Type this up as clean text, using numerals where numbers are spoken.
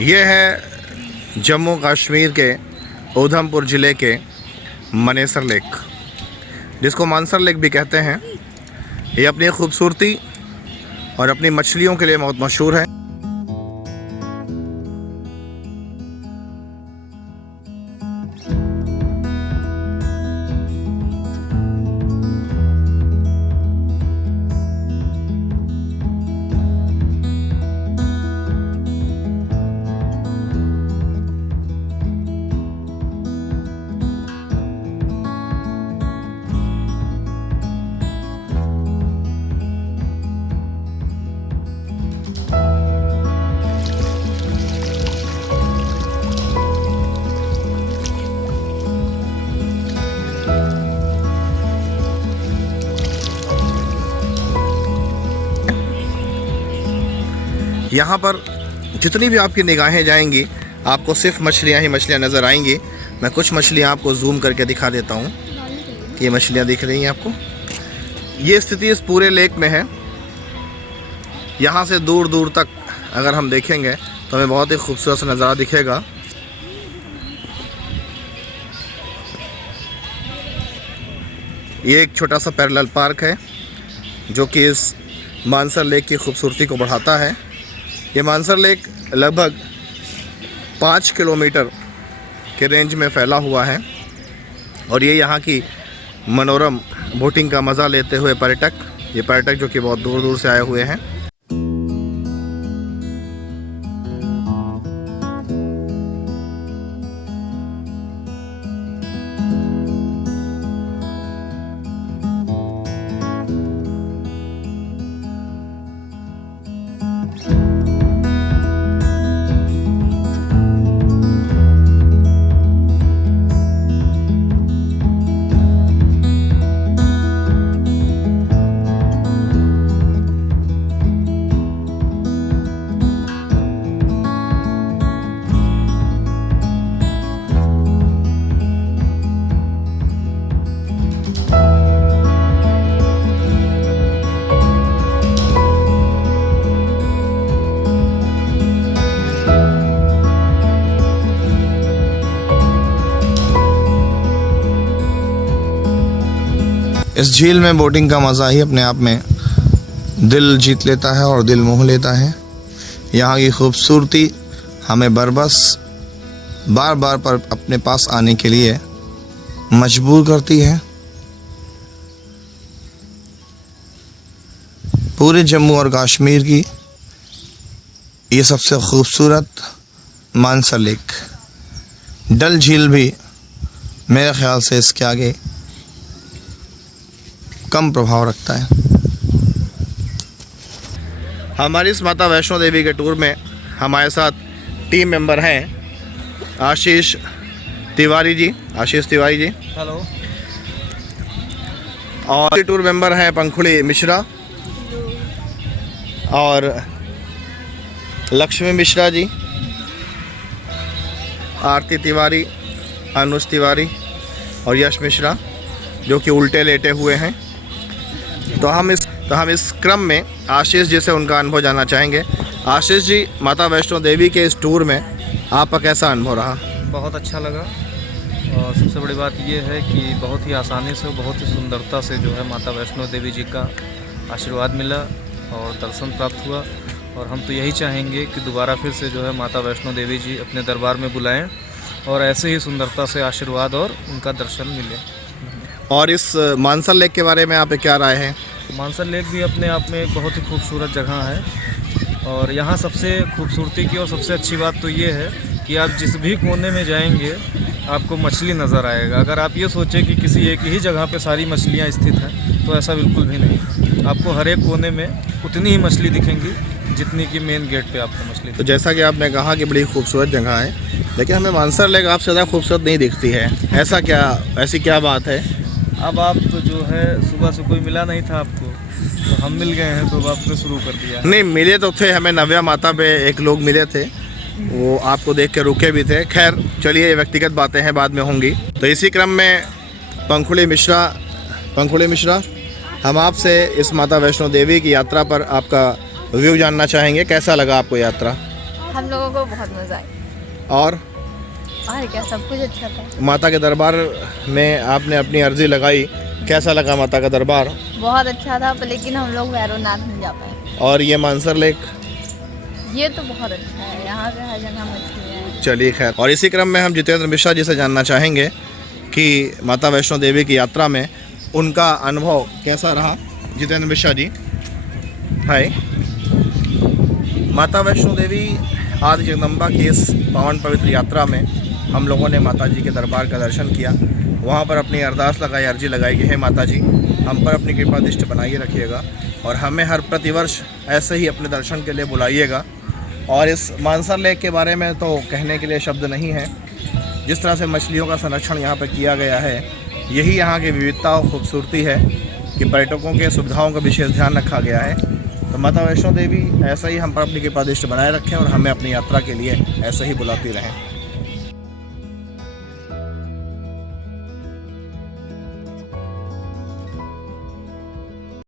ये है जम्मू कश्मीर के उधमपुर ज़िले के मनेसर लेक, जिसको मानसर लेक भी कहते हैं। ये अपनी खूबसूरती और अपनी मछलियों के लिए बहुत मशहूर है। यहाँ पर जितनी भी आपकी निगाहें जाएंगी आपको सिर्फ मछलियाँ ही मछलियाँ नज़र आएंगी। मैं कुछ मछलियाँ आपको जूम करके दिखा देता हूँ कि ये मछलियाँ दिख रही हैं आपको। ये स्थिति इस पूरे लेक में है। यहाँ से दूर दूर तक अगर हम देखेंगे तो हमें बहुत ही खूबसूरत सा नज़ारा दिखेगा। ये एक छोटा सा पैरेलल पार्क है जो कि इस मानसर लेक की खूबसूरती को बढ़ाता है। ये मानसर लेक लगभग 5 किलोमीटर के रेंज में फैला हुआ है और ये यहाँ की मनोरम बोटिंग का मज़ा लेते हुए पर्यटक जो कि बहुत दूर दूर से आए हुए हैं। इस झील में बोटिंग का मज़ा ही अपने आप में दिल जीत लेता है और दिल मोह लेता है। यहाँ की खूबसूरती हमें बरबस बार बार पर अपने पास आने के लिए मजबूर करती है। पूरे जम्मू और कश्मीर की ये सबसे खूबसूरत मानसर लेक, डल झील भी मेरे ख़्याल से इसके आगे कम प्रभाव रखता है। हमारी इस माता वैष्णो देवी के टूर में हमारे साथ टीम मेंबर हैं आशीष तिवारी जी। हेलो। और टूर मेंबर हैं पंखुड़ी मिश्रा और लक्ष्मी मिश्रा जी, आरती तिवारी, अनुज तिवारी और यश मिश्रा जो कि उल्टे लेटे हुए हैं। तो हम इस क्रम में आशीष जी से उनका अनुभव जानना चाहेंगे। आशीष जी, माता वैष्णो देवी के इस टूर में आपका कैसा अनुभव रहा? बहुत अच्छा लगा और सबसे बड़ी बात ये है कि बहुत ही आसानी से, बहुत ही सुंदरता से जो है माता वैष्णो देवी जी का आशीर्वाद मिला और दर्शन प्राप्त हुआ। और हम तो यही चाहेंगे कि दोबारा फिर से जो है माता वैष्णो देवी जी अपने दरबार में बुलाएं और ऐसे ही सुंदरता से आशीर्वाद और उनका दर्शन मिले। और इस मानसर लेक के बारे में आप क्या राय है? मानसर लेक भी अपने आप में एक बहुत ही खूबसूरत जगह है और यहाँ सबसे खूबसूरती की और सबसे अच्छी बात तो ये है कि आप जिस भी कोने में जाएंगे आपको मछली नज़र आएगा। अगर आप ये सोचें कि किसी एक ही जगह पे सारी मछलियाँ स्थित हैं तो ऐसा बिल्कुल भी नहीं। आपको हर एक कोने में उतनी ही मछली दिखेंगी जितनी कि मेन गेट पे आपको मछली। तो जैसा कि आपने कहा कि बड़ी खूबसूरत जगह है, लेकिन हमें मानसर लेक आपसे ज़्यादा खूबसूरत नहीं दिखती है। ऐसी क्या बात है? अब आप तो जो है सुबह से कोई मिला नहीं था आपको, तो हम मिल गए हैं तो आपने शुरू कर दिया। नहीं मिले तो थे, हमें नव्या माता पे एक लोग मिले थे, वो आपको देख के रुके भी थे। खैर चलिए, व्यक्तिगत बातें हैं, बाद में होंगी। तो इसी क्रम में पंखुड़ी मिश्रा, हम आपसे इस माता वैष्णो देवी की यात्रा पर आपका व्यू जानना चाहेंगे। कैसा लगा आपको यात्रा? हम लोगों को बहुत मज़ा आया। और क्या सब कुछ अच्छा था। माता के दरबार में आपने अपनी अर्जी लगाई, कैसा लगा माता का दरबार? बहुत अच्छा था, पर लेकिन हम लोग भैरवनाथ नहीं जा पाए। और ये मानसर लेक? ये तो बहुत अच्छा है, यहाँ पे हर जगह मछलियाँ हैं। चलिए खैर। और इसी क्रम में हम जितेंद्र मिश्रा जी से जानना चाहेंगे कि माता वैष्णो देवी की यात्रा में उनका अनुभव कैसा रहा। जितेंद्र मिश्रा जी, हाय। माता वैष्णो देवी आदि जगदम्बा की इस पावन पवित्र यात्रा में हम लोगों ने माता जी के दरबार का दर्शन किया। वहाँ पर अपनी अरदास लगाई, अर्जी लगाई कि हे माता जी, हम पर अपनी कृपा दृष्टि बनाइए रखिएगा और हमें हर प्रतिवर्ष ऐसे ही अपने दर्शन के लिए बुलाइएगा। और इस मानसर लेक के बारे में तो कहने के लिए शब्द नहीं है। जिस तरह से मछलियों का संरक्षण यहाँ पर किया गया है, यही यहाँ की विविधता और खूबसूरती है कि पर्यटकों के सुविधाओं का विशेष ध्यान रखा गया है। तो माता वैष्णो देवी ऐसा ही हम पर अपनी कृपा दृष्टि बनाए रखें और हमें अपनी यात्रा के लिए ऐसे ही बुलाती रहें।